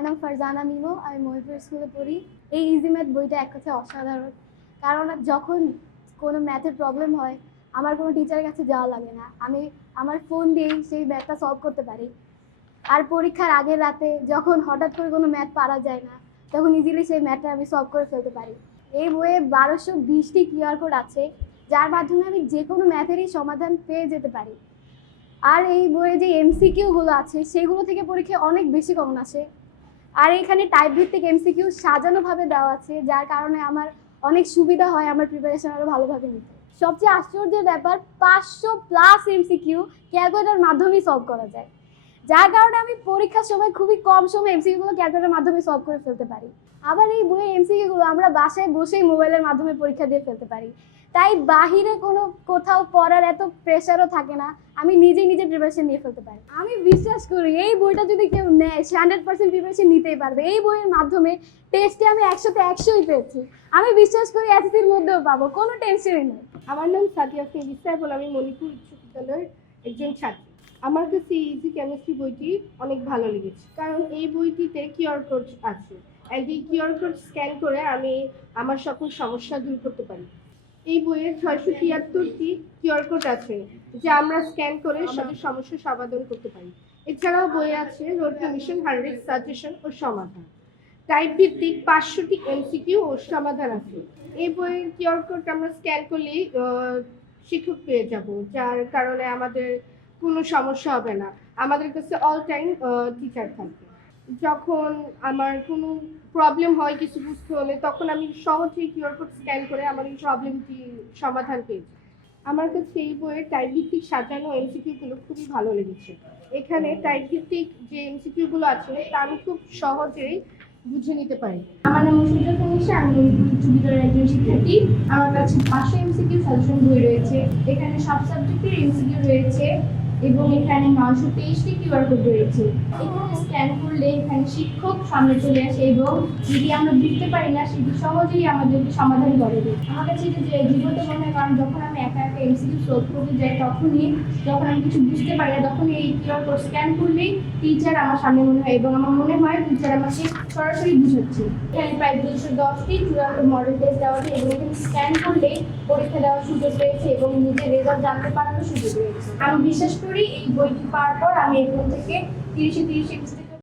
আমার নাম ফারজানা মিমো, আমি মহিপুর স্কুলে পড়ি। এই ইজি ম্যাথ বইটা এক কথায় অসাধারণ। কারণ যখন কোনো ম্যাথের প্রবলেম হয়, আমার কোনো টিচারের কাছে যাওয়া লাগে না। আমি আমার ফোন দিয়েই সেই ম্যাথটা সলভ করতে পারি। আর পরীক্ষার আগের রাতে যখন হঠাৎ করে কোনো ম্যাথ পারা যায় না, তখন ইজিলি সেই ম্যাথটা আমি সলভ করে ফেলতে পারি। এই বইয়ে 1220টি কিউআর কোড আছে, যার মাধ্যমে আমি যে কোনো ম্যাথেরই সমাধান পেয়ে যেতে পারি। আর এই বইয়ে যে এমসিকিউগুলো আছে, সেগুলো থেকে পরীক্ষায় অনেক বেশি কমন আসে। আর এখানে টাইপ ভিত্তিক এমসিকিউ সাজানোভাবে দেওয়া আছে, যার কারণে আমার অনেক সুবিধা হয় আমার প্রিপারেশন আরও ভালোভাবে নিতে। সবচেয়ে আশ্চর্যের ব্যাপার, 500+ এমসিকিউ ক্যালকুলেটরের মাধ্যমেই সলভ করা যায়, যার কারণে আমি পরীক্ষার সময় খুবই কম সময় এমসিকিউগুলো ক্যালকুলেটরের মাধ্যমে সলভ করে ফেলতে পারি। আবার এই বইয়ের এমসিকিউগুলো আমরা বাসায় বসেই মোবাইলের মাধ্যমে পরীক্ষা দিয়ে ফেলতে পারি, তাই বাহিরে কোথাও পড়ার এত প্রেশারও থাকে না। আমি নিজে প্রিপারেশন নিয়ে ফেলতে পারি। আমি বিশ্বাস করি এই বইটা যদি কেউ নেয়, সে 100% প্রিপারেশন নিতেই পারবে। এই বইয়ের মাধ্যমে টেস্টে আমি 100তে 100ই পেয়েছি। আমি বিশ্বাস করি এসএসসির মধ্যেও পাবো, কোনো টেনশনই নেই। আমার নাম সাদিয়া ফেলিসা এবং আমি মণিপুর উচ্চ বিদ্যালয়ের একজন ছাত্রী। আমার কাছে ইজি কেমিস্ট্রি বইটি অনেক ভালো লেগেছে, কারণ এই বইটিতে কিউআর কোড আছে। অ্যান্ড এই কিউআর কোড স্ক্যান করে আমি আমার সকল সমস্যা দূর করতে পারি। এই বইয়ে 673টি কিউআর কোড আছে, যা আমরা স্ক্যান করে আমাদের সমস্যার সমাধান করতে পারি। এছাড়াও বইয়ে আছে রোড টু মিশন 100 সাজেশন ও সমাধান। টাইপ ভিত্তিক 500টি এমসিকিউ ও সমাধান আছে। এই বইয়ের কিউআর কোড আমরা স্ক্যান করলেই শিক্ষক পেয়ে যাব, যার কারণে আমাদের কোনো সমস্যা হবে না। আমাদের কাছে অল টাইম টিচার থাকবে। যখন আমার কোনো প্রবলেম হয় কিছু বুঝতে হলে, তখন আমি সহজেই কিউআর কোড স্ক্যান করে আমার এই প্রবলেমটি সমাধান পেয়েছি। আমার কাছে এই বইয়ের টাইপ ভিত্তিক সাজানো এমসিকিউগুলো খুবই ভালো লেগেছে। এখানে টাইপ ভিত্তিক যে এমসিকিউগুলো আছে তা আমি খুব সহজেই বুঝে নিতে পারি। আমার নাম সুজা ফেনিশা, আমি উচ্চ বিদ্যালয়ের একজন শিক্ষার্থী। আমার কাছে 500 এমসিকিউ সাজেশন বই রয়েছে। এখানে সব সাবজেক্টের এমসিকিউ রয়েছে এবং এখানে 923টি কিউআর কোড রয়েছে। এখানে স্ক্যান করলে এখানে শিক্ষক সামনে চলে আসে এবং যদি আমরা বুঝতে পারি না, সেটি সহজেই আমাদেরকে সমাধান করে দেয়। আমার কাছে এটা যে জীবন্ত মনে হয়, কারণ যখন আমি একা এমসিকিউ সলভ করতে যাই, তখনই যখন আমি কিছু বুঝতে পারি না, তখন এই কিউআর কোড স্ক্যান করলেই টিচার আমার সামনে মনে হয় এবং আমার মনে হয় টিচার আমাকে সরাসরি বুঝাচ্ছে। এখানে প্রায় 210টি কিউআর কোড মডেল টেস্ট দেওয়া আছে এবং এখানে স্ক্যান করলেই পরীক্ষা দেওয়ার সুযোগ রয়েছে এবং নিজের রেজাল্ট জানতে পারারও সুযোগ রয়েছে। আমি বিশ্বাস করি এই বইটি পাওয়ার পর আমি এখান থেকে 30-30